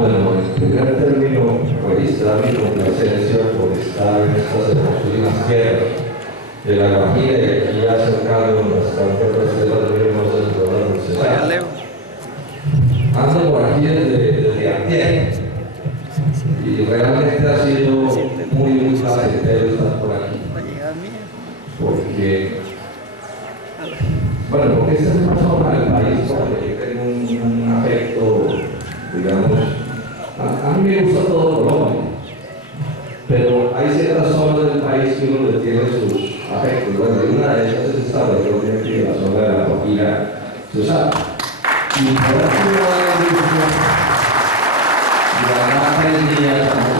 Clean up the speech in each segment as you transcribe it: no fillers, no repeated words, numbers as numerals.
Bueno, en primer término, registrar mi complacencia por estar en estas hermosísimas tierras de la Guajira y aquí acercando bastante a las muy hermosas de la Cesar. Ando por aquí desde antier y realmente ha sido muy placentero estar por aquí. Porque, bueno, porque esta es una zona del país donde yo tengo un afecto, digamos, a mí me gusta todo Colombia, pero hay ciertas zonas del país que uno le tiene sus afectos. Bueno, y una de ellas es esta región de aquí, la zona de la Guajira, se sabe. Y por aquí la gran día,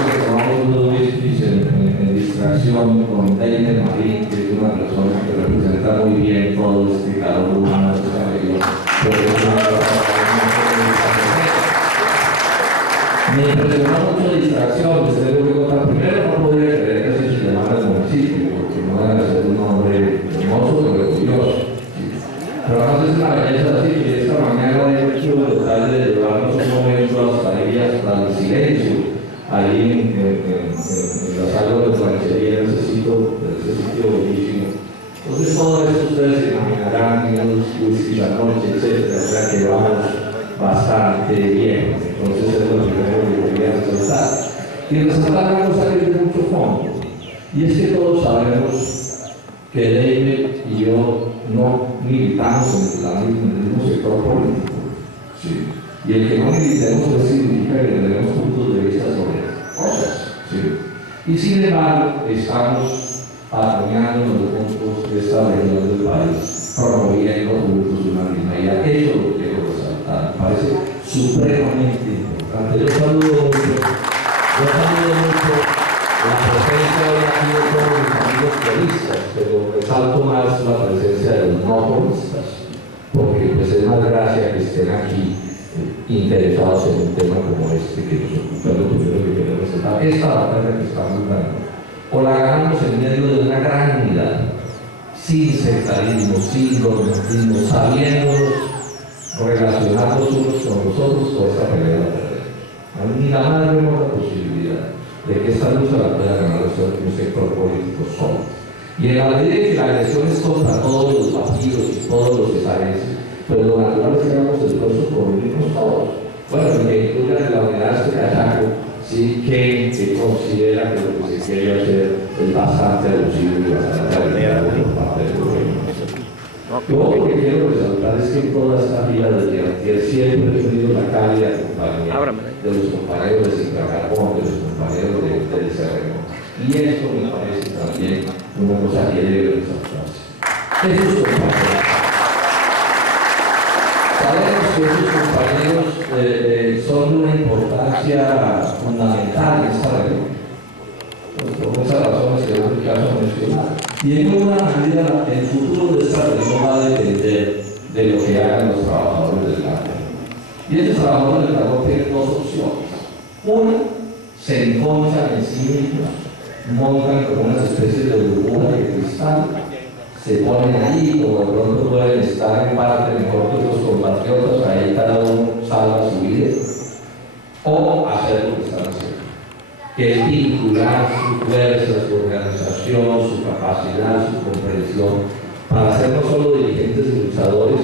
que tomamos unos whiskies en distracción con David Marín, que es una persona que representa muy bien todo este calor humano de esta región. Me impresionó mucho distracción, desde luego que primero no podía creer que se llamara el municipio, porque no era ser un hombre hermoso pero orgulloso. Pero además es una belleza así, que esta mañana he hecho el detalle de llevarnos un momento hasta ahí, hasta el silencio, ahí en las aguas de ranchería, en ese sitio bellísimo. Entonces todo esto ustedes se imaginarán, unos whiskies anoche, etcétera, o sea que vamos bastante bien. Entonces es lo primero que quería resaltar. Y resaltar una cosa que tiene mucho fondo, y es que todos sabemos que David y yo no militamos en el mismo sector político. ¿Sí? Y el que no militemos no significa que tenemos puntos de vista sobre cosas. ¿Sí? Y sin embargo, estamos apoyándonos los puntos de esta región del país, promoviendo juntos una misma idea. Eso lo quiero resaltar. Me parece supremamente importante. Yo saludo mucho la presencia de aquí de todos mis amigos turistas, pero resalto más la presencia de los no turistas, porque pues es más gracia que estén aquí interesados en un tema como este que nos ocupa. Lo primero que queremos resaltar, esta batalla que estamos dando, o la ganamos en medio de una gran unidad, sin sectarismo, sin dogmatismo, sabiéndonos relacionarnos unos con nosotros, con esta pelea la perdemos. Ni la más remota posibilidad de que esta lucha la pueda ganar un sector político solo. Y en la medida que la agresión es contra todos los partidos y todos los cesarenses, pues lo natural es que hagamos esfuerzos por unirnos todos. Bueno, que incluyan la unidad de Cachaco, sí, que considera que lo que se quiere hacer es bastante abusivo y bastante abusivo por parte del gobierno. Lo que quiero resaltar es que en toda esta vida desde antier siempre he tenido la cálida compañía de los compañeros de Sincacarbón, de los compañeros del CRM. Y esto me parece también una cosa que debe resaltarse. Esos compañeros, sabemos que esos compañeros son de una importancia fundamental en esta región. Por esas razones que en el caso mencionado. Y en una medida el futuro de esta región va a depender de lo que hagan los trabajadores del carbón. Y estos trabajadores del carbón tienen dos opciones. Una, se enconchan en sí mismos, montan como unas especies de burbuja de cristal, se ponen ahí, como de pronto pueden estar en parte mejor que los compatriotas, ahí cada uno salva su vida, o hacer lo que están haciendo, que es vincular su fuerza, su organización, su capacidad, su comprensión, para ser no solo dirigentes y luchadores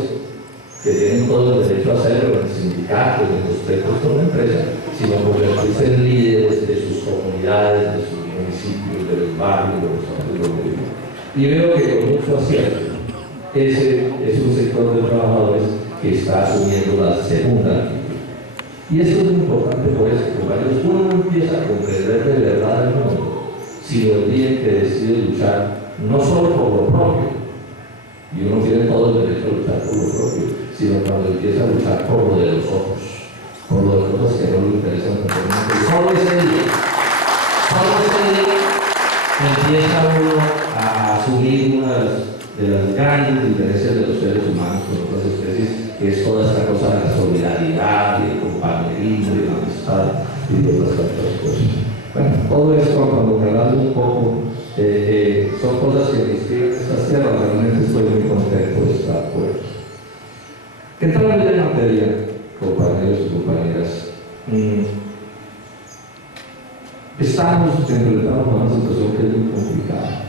que tienen todo el derecho a hacerlo en el sindicato, en los proyectos de una empresa, sino convertirse en líderes de sus comunidades, de sus municipios, de los barrios, de los hombres donde viven. Y veo que con mucho acierto, ese es un sector de trabajadores que está asumiendo la segunda actitud. Y esto es muy importante por eso, compañeros. Uno no empieza a comprender de verdad el mundo, sino el día en que decide luchar no solo por lo propio, y uno tiene todo el derecho a luchar por lo propio, sino cuando empieza a luchar por lo de los otros, por lo de cosas que no le interesan. Solo ese día empieza uno a asumir una de las grandes diferencias de los seres humanos con otras especies, que es toda esta cosa de la solidaridad, y el compañerismo, y la amistad, y todas estas cosas. Bueno, todo esto, cuando me hablas un poco, son cosas que me inspiran estas tierras. Realmente estoy muy contento de estar por ellos. Entrando ya en materia, compañeros y compañeras, estamos enfrentando a una situación que es muy complicada,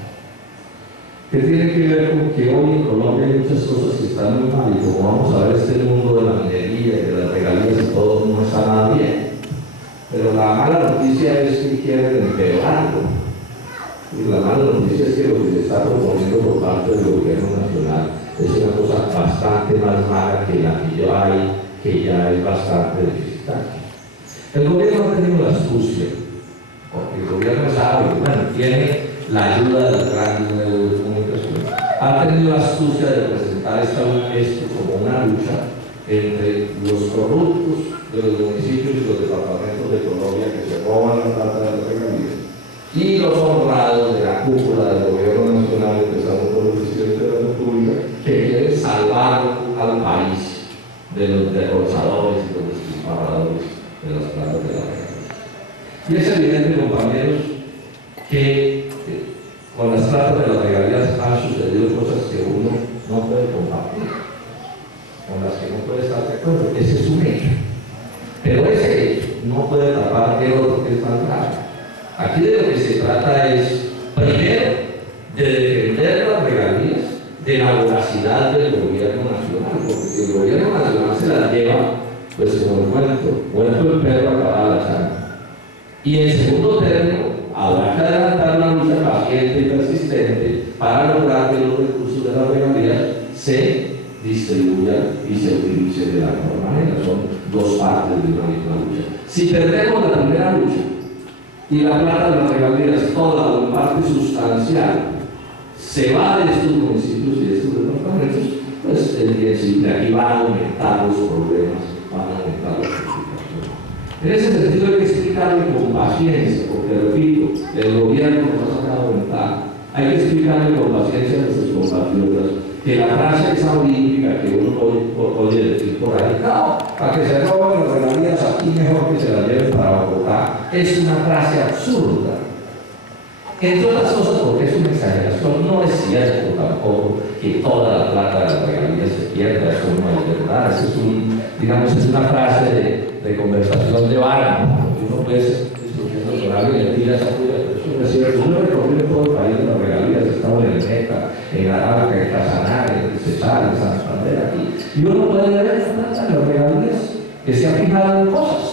que tiene que ver con que hoy en Colombia hay muchas cosas que están muy mal, y como vamos a ver, este mundo de la minería y de las regalías y todo no está nada bien. Pero la mala noticia es que quieren empeorarlo. Y la mala noticia es que lo que se está proponiendo por parte del gobierno nacional es una cosa bastante más mala que la que ya es bastante deficitaria. El gobierno ha tenido la astucia, porque el gobierno sabe, bueno, tiene la ayuda de los grandes medios de comunicación, ha tenido la astucia de presentar esto como una lucha entre los corruptos de los municipios y los departamentos de Colombia que se roban la plata de las regalías, y los honrados de la cúpula del gobierno nacional, empezando por el presidente de la República, que quiere salvar al país de los derrochadores y los despilfarradores de las plantas de la regalía. Y es evidente, compañeros, que con las plantas de las regalías han sucedido cosas que uno no puede compartir, con las que no puede estar de acuerdo. Ese es un hecho. Pero ese hecho no puede tapar el otro que es más grave. Aquí de lo que se trata es, primero, de defender las regalías de la voracidad del gobierno nacional, porque si el gobierno nacional se las lleva, pues como muerto el perro acaba la sangre. Y en segundo término, habrá que adelantar una lucha paciente y persistente para lograr que los recursos de las regalías se distribuyan y se utilicen de la mejor manera. Son dos partes de una misma lucha. Si perdemos la primera lucha y la plata de las regalías, toda o en parte sustancial, se va de estos municipios y de estos departamentos, pues es bien simple, aquí van a aumentar los problemas, van a aumentar las complicaciones. En ese sentido hay que explicarle con paciencia, porque repito, el gobierno nos ha sacado ventaja. Hay que explicarle con paciencia a nuestros compatriotas que la frase esa olímpica que uno oye decir por ahí, no, para que se roben las regalías aquí mejor que se las lleven para Bogotá, es una frase absurda. Entre otras cosas porque es una exageración, no es cierto tampoco que toda la plata de las regalías se pierda, eso no es verdad, eso es una frase de conversación de bar, ¿no? Uno puede ser discutiendo con alguien y le tira esa cuida, pero eso no es cierto. Uno recorrió todo el país de las regalías, estaba en el Meta, en Arauca, en Casanare, en Cesar, en Santander, aquí, y uno puede ver las regalías que se han fijado en cosas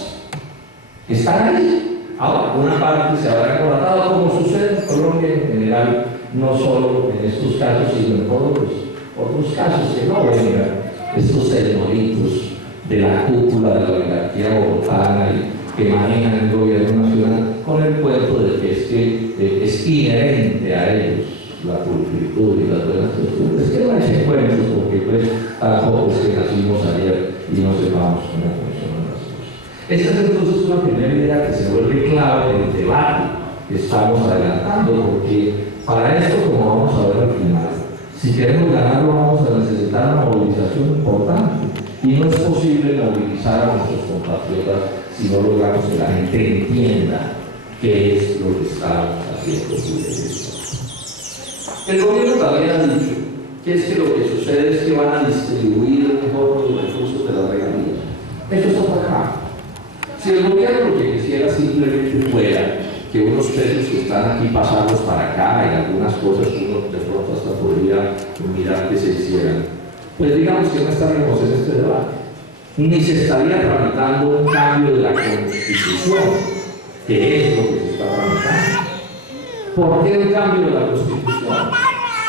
que están ahí. Ahora, una parte se habrá colatado, como sucede en Colombia en general, no solo en estos casos, sino en todos los otros casos, que no vengan estos señoritos de la cúpula de la oligarquía bogotana y que manejan el gobierno nacional con el cuento de que es inherente a ellos la pulcritud y las buenas costumbres. Que no echen cuentos, porque pues tampoco es que nacimos ayer y no sepamos cómo funcionan las cosas. Esta es entonces una primera idea que se vuelve clave en el debate que estamos adelantando, porque para esto, como vamos a ver al final, si queremos ganarlo vamos a necesitar una movilización importante, y no es posible movilizar a nuestros compatriotas si no logramos que la gente entienda qué es lo que estamos haciendo. El gobierno también ha dicho que es que lo que sucede es que van a distribuir mejor los recursos de las regalías. Eso es otra cosa. Si el gobierno lo que quisiera simplemente fuera que unos pesos que están aquí pasarlos para acá y algunas cosas uno de pronto hasta podría mirar que se hicieran, pues digamos que no estaríamos en este debate, ni se estaría tramitando un cambio de la Constitución, que es lo que se está tramitando. ¿Por qué el cambio de la Constitución?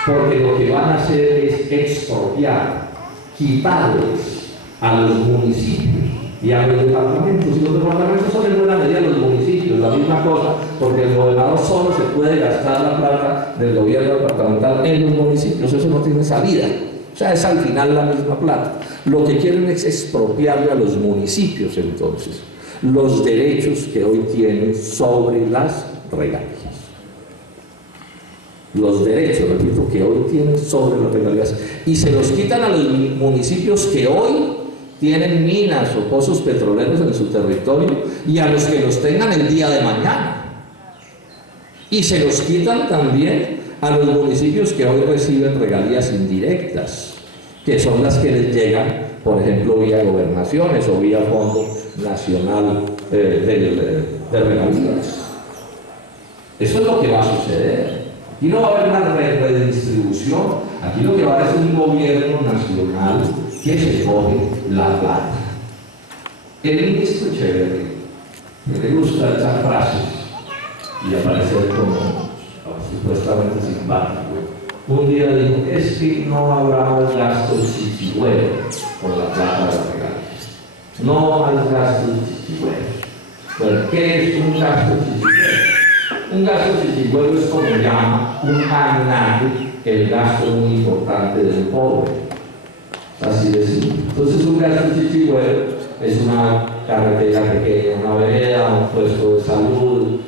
Porque lo que van a hacer es expropiar, quitarles a los municipios y a los departamentos. Y los departamentos son en buena medida los municipios, la misma cosa, porque el gobernador solo se puede gastar la plata del gobierno departamental en los municipios, eso no tiene salida. O sea, es al final la misma plata. Lo que quieren es expropiarle a los municipios, entonces, los derechos que hoy tienen sobre las regalías. Los derechos, repito, que hoy tienen sobre las regalías. Y se los quitan a los municipios que hoy tienen minas o pozos petroleros en su territorio y a los que los tengan el día de mañana. Y se los quitan también a los municipios que hoy reciben regalías indirectas, que son las que les llegan, por ejemplo, vía gobernaciones o vía Fondo Nacional de Regalías. Eso es lo que va a suceder. Aquí no va a haber una redistribución, aquí lo que va a haber es un gobierno nacional que se coge la plata. El ministro Echeverría, que le gusta echar frases y aparecer como supuestamente simpático, un día dijo: es que no habrá más gastos chichigüeros por la plata de las regalías. No más gastos chichigüeros. ¿Pero qué es un gasto chichigüero? Un gasto chichigüero es como llama un magnate el gasto muy importante del pobre. Así de simple. Entonces, un gasto chichigüero es una carretera pequeña, una vereda, un puesto de salud,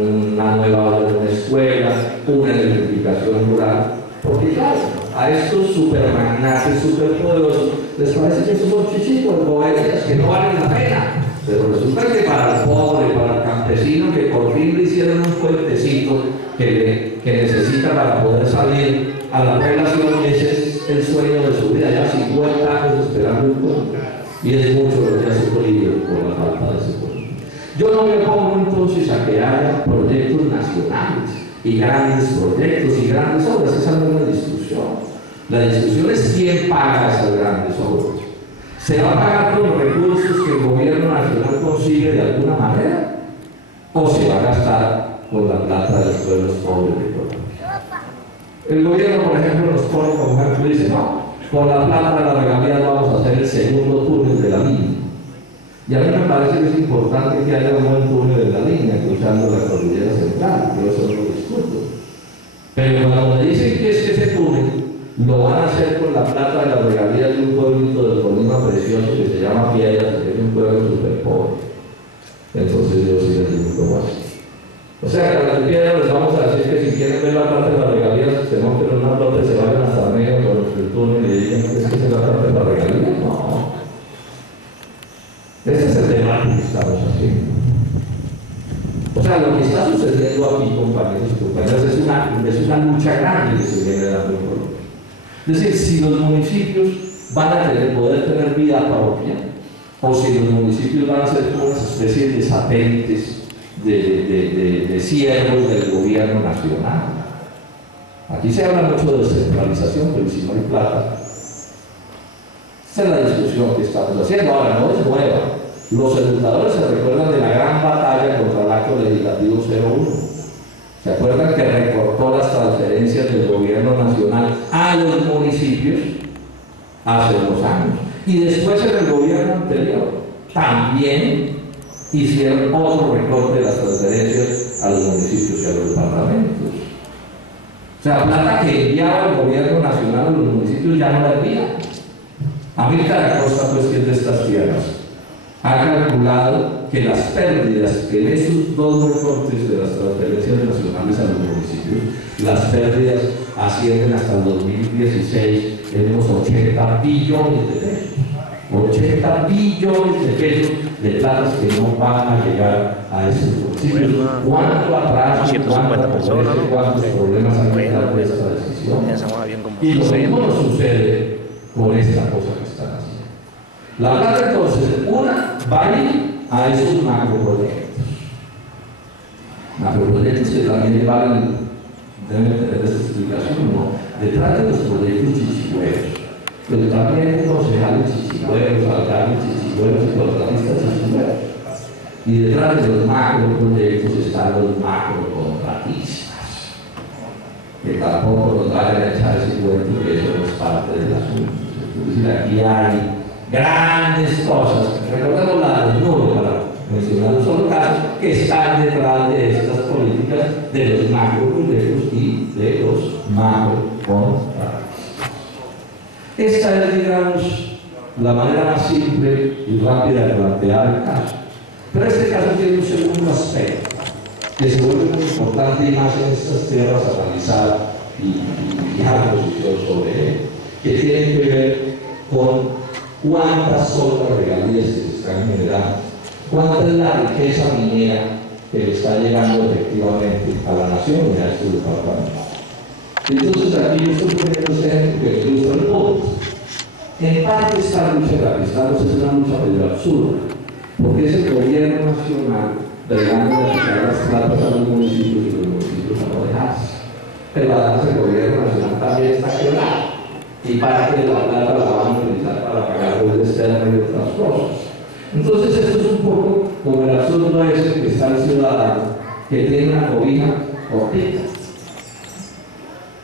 una nueva obra de una escuela, una electrificación rural. Porque claro, a estos supermagnates, superpoderosos, les parece que son chichigüeros, boberías que no valen la pena. Pero resulta que para el pobre, para el campesino, que por fin le hicieron un puentecito que necesita para poder salir a la población, ese es el sueño de su vida, ya 50 años esperando un puente. Y es mucho lo que hace Bolivia por la falta de ese puente. Yo no me opongo entonces a que haya proyectos nacionales y grandes proyectos y grandes obras. Esa no es la discusión. La discusión es quién paga esas grandes obras. ¿Se va a pagar con los recursos que el gobierno nacional consigue de alguna manera? ¿O se va a gastar con la plata de los pueblos pobres de Colombia? El gobierno, por ejemplo, nos pone como ejemplo y dice: no, con la plata de la regalía vamos a hacer el segundo túnel de la línea. Y a mí me parece que es importante que haya un buen túnel de la línea cruzando la cordillera central, que eso no lo discuto. Pero cuando me dicen que es que ese túnel lo van a hacer con la plata de la regalía de un pueblito del Tolima precioso que se llama Piedras, que es un pueblo súper pobre, entonces yo sí les digo cómo así. O sea, que a las de Piedras les vamos a decir que si quieren ver la plata de la regalía, se monten en una plata y se vayan hasta Armenia por el túnel y digan que es la plata de la regalía. No. Ese es el debate que estamos haciendo. O sea, lo que está sucediendo aquí, compañeros y compañeras, es una lucha grande que se viene dando en Colombia. Es decir, si los municipios van a poder tener vida propia, o si los municipios van a ser como unas especies de satélites, de siervos del gobierno nacional. Aquí se habla mucho de descentralización, pero si no hay plata, esa es la discusión que estamos haciendo. Ahora, no es nueva. Los educadores se recuerdan de la gran batalla contra el acto legislativo 01. ¿Se acuerdan que recortó las transferencias del gobierno nacional a los municipios hace unos años? Y después en el gobierno anterior también hicieron otro recorte de las transferencias a los municipios y a los departamentos. O sea, plata que enviaba el gobierno nacional a los municipios ya no la envía. Amílcar Acosta, pues, que es de estas tierras, ha calculado que las pérdidas que en esos dos recortes de las transferencias nacionales a los municipios, las pérdidas ascienden hasta el 2016 en unos 80 billones de pesos. 80 billones de pesos de platas que no van a llegar a esos municipios. ¿Cuánto atraso, cuántos problemas han creado esta decisión? Y lo mismo nos sucede con esta cosa que están haciendo. La plata, entonces, una va a ir a esos macroproyectos. Macroproyectos que también deben tener esa explicación, ¿no? Detrás de los proyectos chichigüeros, pero también hay concejales chichigüeros, alcaldes chichigüeros y contratistas chichigüeros. Y detrás de los macroproyectos están los macrocontratistas, que tampoco nos vayan a echar ese cuento que eso no es parte del asunto. Es decir, aquí hay grandes cosas, recordemos la desnudo para mencionar un solo caso, que están detrás de estas políticas de los macroproyectos y de los macrocontratistas. Esta es, digamos, la manera más simple y rápida de plantear el caso. Pero este caso tiene un segundo aspecto, que se vuelve muy importante y más en estas tierras analizar y fijar posición sobre él, que tiene que ver con cuántas son las regalías que se están generando, cuánta es la riqueza minera que le está llegando efectivamente a la nación y a estos departamentos. Entonces aquí yo estoy poniendo este ejemplo que ilustra el punto. En parte esta lucha de la que estamos es una lucha medio absurda, porque es el gobierno nacional bregando de aplicar las platas a los municipios y los municipios a no dejarse. Pero además el gobierno nacional también está quebrado y parte de la plata la van a utilizar para pagar el externo y otras cosas. Entonces esto es un poco como el asunto ese que está el ciudadano que tiene una cobija cortita,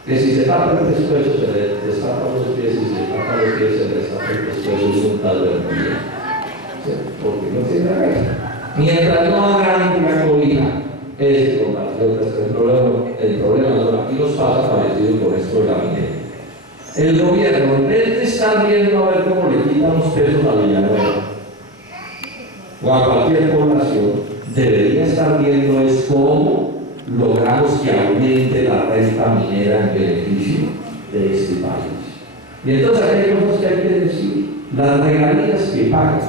que si se tapa el pescuezo se le destapa los pies y si se tapa los pies se le destapa el pescuezo y un tal de hormiguero, ¿sí? Porque no tiene regla. Mientras no hagan una cobija, es compatriotas el problema no, aquí nos pasa parecido con esto de la minera. El gobierno, en vez de estar viendo a ver cómo le quita unos pesos a Villanueva o a cualquier población, debería estar viendo es cómo logramos que aumente la renta minera en beneficio de este país. Y entonces hay cosas que hay que decir. Las regalías que pagan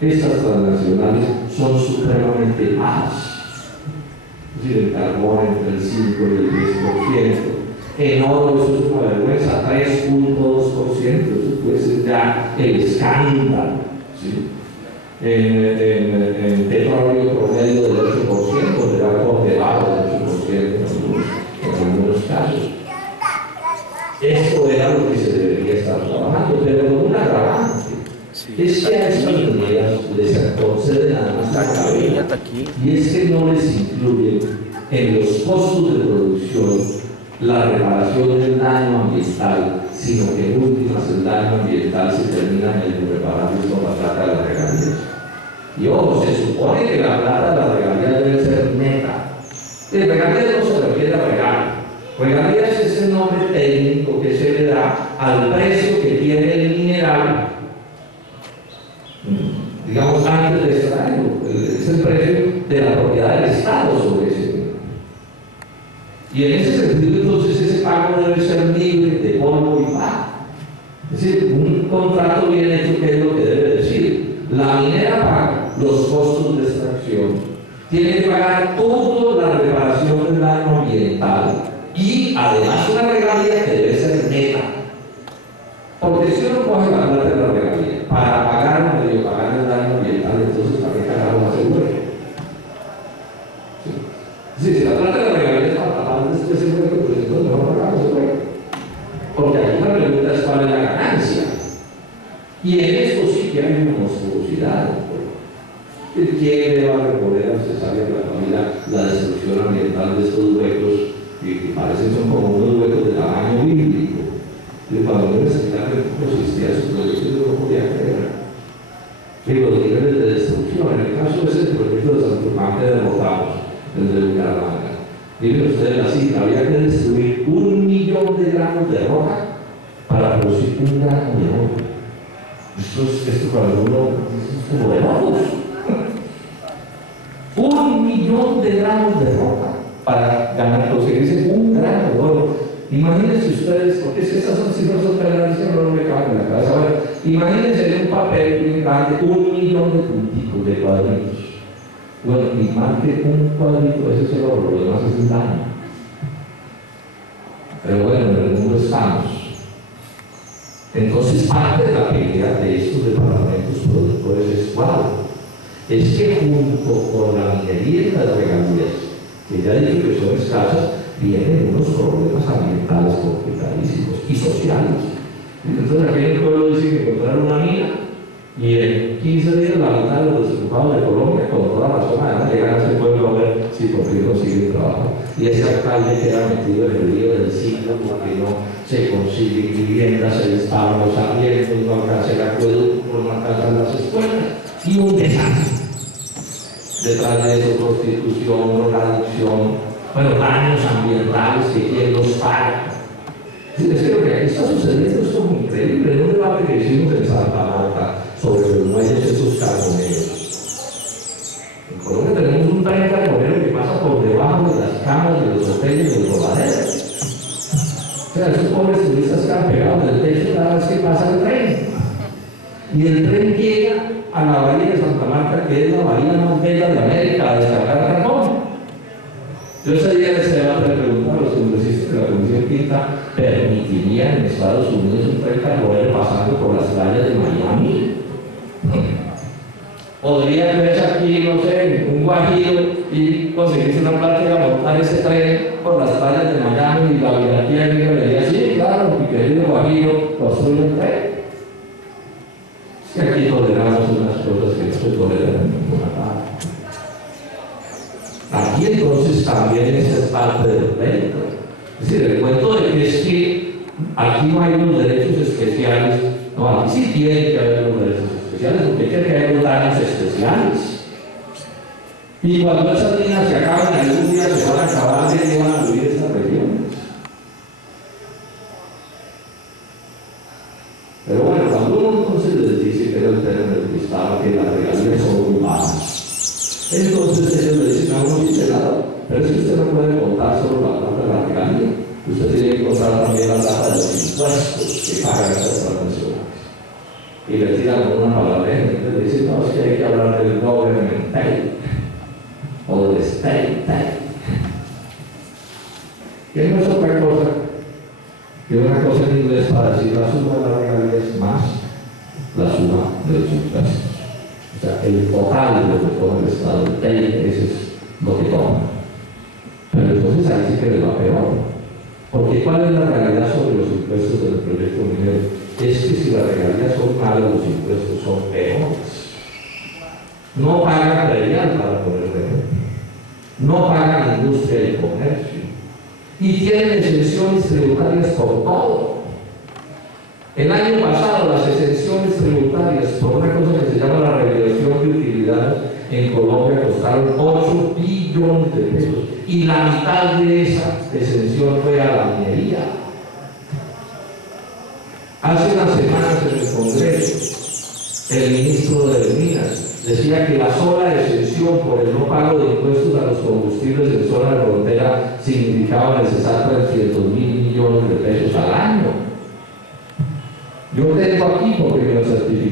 estas transnacionales son supremamente bajas. Es decir, el carbón entre el 5 y el 10%. En oro eso es una vergüenza, 3.2%, eso puede ser ya el escándalo. ¿Sí? En petróleo promedio del 8%, de va por debajo del 8% en algunos casos. Esto era lo que se debería estar trabajando, pero con un agravante. Es que a estas mineras les conceden además la cabeza, y es que no les incluyen en los costos de producción la reparación del daño ambiental, sino que en últimas el daño ambiental se termina en reparar con la plata de las regalías. Y ojo, se supone que la plata de las regalías debe ser neta. El regalías no se refiere a regalo. Regalías es el nombre técnico que se le da al precio que tiene el mineral, digamos, antes de extraerlo. Es el precio de la propiedad del Estado sobre ese mineral. Y en ese sentido, entonces, ese pago debe ser libre de polvo y pago. Es decir, un contrato bien hecho, ¿qué es lo que debe decir? La minera paga los costos de extracción, tiene que pagar toda la reparación del daño ambiental y además una regalía que debe ser neta. Porque si uno coge la plata de la regalía para pagar o medio pagar el daño ambiental, entonces ¿para qué carajo hace hueco? Sí, si la plata de la regalía es para pagar ese hueco, pues entonces no pagamos ese hueco. Porque aquí la pregunta es cuál es la ganancia. Y en esto sí que hay una monstruosidad. ¿Quién le va a reponer necesaria a la familia la destrucción ambiental de estos huecos que parecen son como unos huecos de tamaño bíblico? Y cuando me explicaron cómo existía eso, yo no podía creer. Y los niveles de destrucción, en el caso de ese proyecto de Santurmante de Rotamos, el de Bucaramanga, miren ustedes la cifra, había que destruir 1 millón de gramos de roca para producir 1 gramo de oro. Esto para uno es como de locos. 1 millón de gramos de roca para conseguirse 1 gramo de oro. Imagínense ustedes, porque es que estas son cifras son tan grandes que no me caben en la cabeza. Bueno, imagínense en un papel bien grande 1 millón de puntitos, de cuadritos. Bueno, y más que un cuadrito, ese es el oro, lo demás es el daño. Pero bueno, en el mundo estamos. Entonces, parte de la pelea de estos departamentos productores es cuál. Es que junto con la minería y las regalías, que ya dije que son escasas, vienen unos problemas ambientales complicadísimos y sociales. Entonces, aquí en el pueblo dicen que encontraron una mina y en 15 días la mitad de los desocupados de Colombia, con toda razón, además llegan a ese pueblo a ver si por fin consiguen trabajo. Y ese alcalde queda metido en el lío del siglo porque no se consiguen viviendas, se destapan los arriendos, no alcanza el acueducto, no alcanzan las escuelas, y un desastre. Detrás de eso, prostitución, drogadicción, bueno, daños ambientales que quien los paga. Es que lo que aquí está sucediendo es como increíble. En un debate que hicimos en Santa Marta sobre los muelles esos carboneros. En Colombia tenemos un tren carbonero que pasa por debajo de las camas de los hoteles de los rodaderos. O sea, esos pobres turistas que han pegado en el techo cada vez que pasa el tren. Y el tren llega a la bahía de Santa Marta, que es la bahía más bella de América, a descargar carbón. Yo ese día de ese debate le preguntaba a los congresistas de la Comisión Quinta, ¿permitirían en Estados Unidos un tren carbonero pasando por las playas de Miami? Podría verse aquí, no sé, un guajiro y conseguirse una plática, montar ese tren por las playas de Miami y la virantía y le diría, sí, claro, mi querido guajiro, construye un tren. Es que aquí toleramos unas cosas que no se toleran en ninguna parte. Aquí entonces también esa es parte del pleito. Es decir, el cuento de que es que aquí no hay unos derechos especiales, no, aquí sí tiene que haber unos derechos especiales, porque hay que haber daños especiales. Y cuando esas líneas se acaban, algún día se van a acabar, ¿de qué van a vivir estas regiones? Pero bueno, cuando uno entonces les dice que era el término del que estaba, que las regalías son muy bajas, entonces ellos le dicen a uno, sí, senador, pero es que usted no puede contar solo la plata de la regalía, usted tiene que contar también la plata de los impuestos que pagan estas transnacionales. Y le tiran una palabra y le dicen, no, es que hay que hablar del government pay o del state pay, que no es otra cosa que una cosa en inglés para decir la suma de la regalía es más la suma de los impuestos. O sea, el total de lo que toma el Estado, el pay, eso es lo que toma. Pero entonces ahí sí que les va peor. Porque ¿cuál es la realidad sobre los impuestos del proyecto minero? Es que si las regalías son malas, los impuestos son peores. No pagan predial para poder vender. No pagan industria y comercio. Y tienen exenciones tributarias por todo. El año pasado las exenciones tributarias por una cosa que se llama la regulación de utilidades en Colombia costaron 8 billones de pesos y la mitad de esa exención fue a la minería. Hace unas semanas en el Congreso, el ministro de Minas decía que la sola exención por el no pago de impuestos a los combustibles en zona de frontera significaba necesitar 300.000 millones de pesos al año. Yo tengo aquí, porque me lo certifica